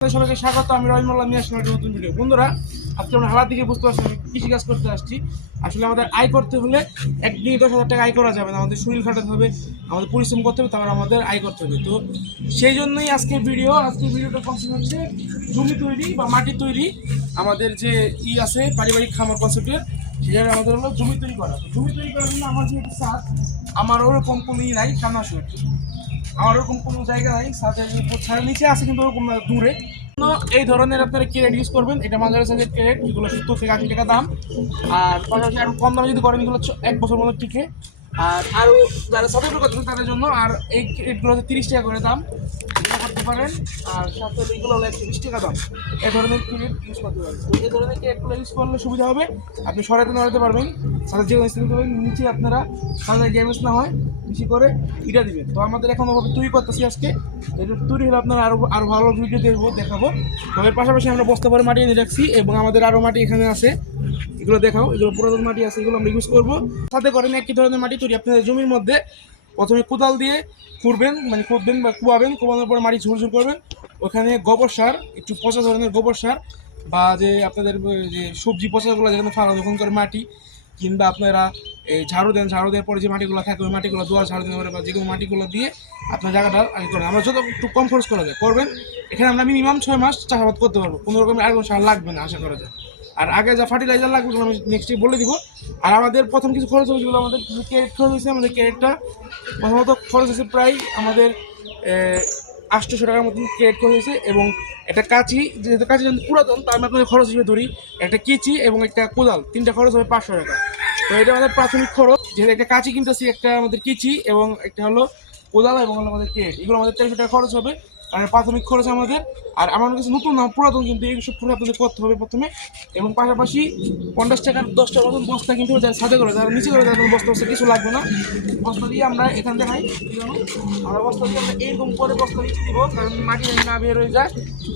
সবাইকে স্বাগত। আমি রহিম মোল্লা নিয়ে আসলাম একটা নতুন ভিডিও। বন্ধুরা, আজকে আমরা হালার দিকে বুঝতে পারছি আমি কৃষিকাজ করতে আসছি। আসলে আমাদের আয় করতে হলে একদিন 10,000 টাকা আয় করা যাবে না, আমাদের শরীর খাটাতে হবে, আমাদের পরিশ্রম করতে হবে, তারপর আমাদের আয় করতে হবে। তো সেই জন্যই আজকের ভিডিওটা কনসেপ্ট হচ্ছে জমি তৈরি বা মাটি তৈরি। আমাদের যে আছে পারিবারিক খামার কনসেপ্টের, সেটা আমাদের হলো জমি তৈরি করা। জমি তৈরি করার জন্য আমার যেহেতু সাথ, আমার ওরকম কোনো নাই সামনা আসলে আমার ওরকম কোনো জায়গা নাই, ছাদের নিচে আছে কিন্তু ওরকম না, দূরে। এই ধরনের আপনারা ক্যারেট ইউজ করবেন। এটা মাঝারি সাইজের ক্যারেট, এগুলো 70 থেকে 80 টাকা দাম। আর পাশাপাশি আরো কম দামে যদি করেন, এগুলো 1 বছর মতো টিকে। আর আরও যারা সাপোর্ট করতেছেন তাদের জন্য আর এই ক্যারেটগুলো হচ্ছে 30 টাকা করে দাম, এগুলো করতে পারেন। আর সাথে এইগুলো হলো 120 টাকা দাম। এই ধরনের ক্যারেট ইউজ করতে পারেন। তো এই ধরনের ক্যারেটগুলো ইউজ করলে সুবিধা হবে, আপনি সরাতে নড়াতে পারবেন। সাথে যে কোনো নিচে আপনারা সাথে ড্যামেজ না হয় বেশি করে ইটা দিবেন। তো আমাদের এখন ওভাবে তৈরি করতেছি আজকে। এটা তৈরি হলে আপনারা আরও ভালো ভিডিও দেখাবো। তো এর পাশাপাশি আমরা বস্তা ভরে মাটি এনে রাখছি এবং আমাদের আরও মাটি এখানে আছে, এগুলো দেখাও। এগুলো পুরাতন মাটি আছে, এগুলো আমরা ইউজ করবো। সাথে করেন একই ধরনের মাটি তৈরি আপনাদের জমির মধ্যে প্রথমে কোদাল দিয়ে খুঁড়বেন, মানে খুঁড়বেন বা কোবানোর পরে মাটি ঝুরঝুর করবেন। ওখানে গোবর সার, একটু পচা ধরনের গোবর সার বা যে আপনাদের যে সবজি পচাগুলো যেখানে ফালা যখন করে মাটি, কিংবা আপনারা এই ঝাড়ু দেওয়ার পরে যে মাটিগুলো থাকে ওই মাটিগুলো দোয়া ঝাড়ু দেওয়ার পরে বা যে কোনো মাটিগুলো দিয়ে আপনার জায়গাটা আগে করেন। আমরা যত একটু কম খরচ করা যায় করবেন। এখানে আমরা মিনিমাম 6 মাস চাষাবাদ করতে পারবো, কোনো রকমের আর কোনো সার লাগবে না আশা করা যায়। আর আগে যা ফার্টিলাইজার লাগবে আমি নেক্সট বলে দিব। আর আমাদের প্রথম কিছু খরচ হয়েছিল, আমাদের ক্যারেট খরচ হয়েছে। আমাদের ক্যারেটটা প্রথমত খরচ হয়েছে প্রায় আমাদের 800 টাকার মতন ক্যারেট খরচ হয়েছে। এবং একটা কাঁচি, যেহেতু কাঁচি পুরাতন, তার আমি আপনাদের খরচ হিসেবে ধরি একটা কেচি এবং একটা কোদাল, 3টা খরচ হবে 500 টাকা। তো এটা আমাদের প্রাথমিক খরচ। যেহেতু একটা কাঁচি কিনতেছি, একটা আমাদের কেচি এবং একটা হলো কোদাল এবং হলো আমাদের ক্যারেট, এগুলো আমাদের 300 টাকা খরচ হবে। আর প্রাথমিক খরচ আমাদের। আর আমার কাছে নতুন না পুরাতন, কিন্তু এইসব খরচ আপনাদের করতে হবে প্রথমে। এবং পাশাপাশি 50 টাকার 10টার মতন বস্তা কিন্তু যারা সাথে করে, যারা নিচে করে, যারা বস্তা কিছু লাগবে না। বস্তা দিয়ে আমরা এখান দেখাই, আমরা বস্তা দিয়ে আমরা এইরকম করে বস্তা নিচে দিব, কারণ মাটি না বের হয়ে যায়।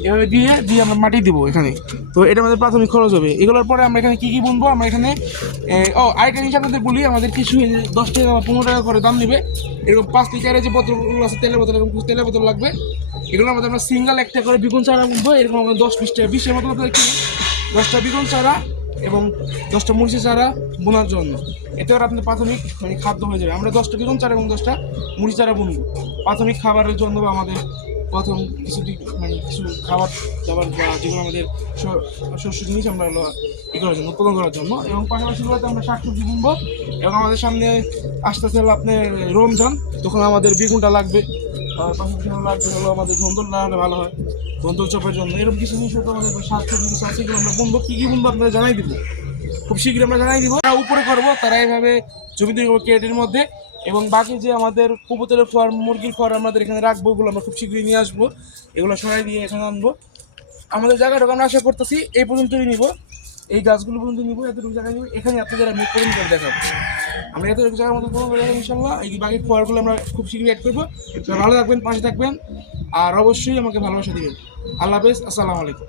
এভাবে দিয়ে আমরা মাটি দিব এখানে। তো এটা আমাদের প্রাথমিক খরচ হবে। এগুলোর পরে আমরা এখানে কী বুনবো, আমরা এখানে আরেকটা জিনিস আপনাদের বলি, আমাদের কিছু 10 টাকা বা 15 টাকা করে দাম নেবে এরকম 5 লিটারের যে বোতলগুলো আছে, তেলের বোতল, এরকম কিছু তেলের বোতল লাগবে। এগুলো আমাদের আমরা সিঙ্গেল একটা করে বেগুন চারা বুনবো, এরকম আমাদের 10-20 টাকা, 20-এর মতো আপনাদের কিনে 10টা বেগুন চারা এবং 10টা মরিচের চারা বোনার জন্য। এতে করে আপনাদের প্রাথমিক মানে খাদ্য হয়ে যাবে। আমরা 10টা বেগুন চারা এবং 10টা মরিচ চারা বুনবো প্রাথমিক খাবারের জন্য, বা আমাদের প্রথম মানে কিছু খাবার দাবার বা যেগুলো আমাদের শস্য জিনিস আমরা ই করার জন্য, উৎপাদন করার জন্য। এবং পাশাপাশি আমরা শাকসবজি বুনবো। এবং আমাদের সামনে আসতে আসতে হলো আপনার রমজান, তখন আমাদের বেগুনটা লাগবে। আর পাশাপাশি লাগবে হলো আমাদের ধন্দল না হলে ভালো হয়, ধন্দল চপের জন্য। এরকম কিছু জিনিস হতো আমাদের শাকসবজি কিছু আছে, এগুলো আমরা বুনবো। কী বুনবো আপনারা জানাই দিব, খুব শীঘ্রই আমরা জানাই দিব। তারা উপরে করবো, তারা এইভাবে জমি তৈরি করবো ক্যারেটের মধ্যে। এবং বাকি যে আমাদের কবুতরের খোয়ার, মুরগির খোয়ার আমাদের এখানে রাখবো, ওগুলো আমরা খুব শীঘ্রই নিয়ে আসবো। এগুলো সরাই দিয়ে এখানে আনবো। আমাদের জায়গাটাকে আমরা আশা করতেছি এই পর্যন্তই নিব, এই গাছগুলো পর্যন্ত নিব, এতটুকু জায়গা নিব। এখানে আপনাদের আমি পূরণ করে দেখাবো, আমরা এতটুকু জায়গার মতো পূরণ করে দেখাবো ইনশাল্লাহ। এই বাকি খোয়ারগুলো আমরা খুব শীঘ্রই অ্যাড করবো। ভালো থাকবেন, পাশে থাকবেন, আর অবশ্যই আমাকে ভালোবাসা দিবেন। আল্লাহ হাফেজ, আসসালামু আলাইকুম।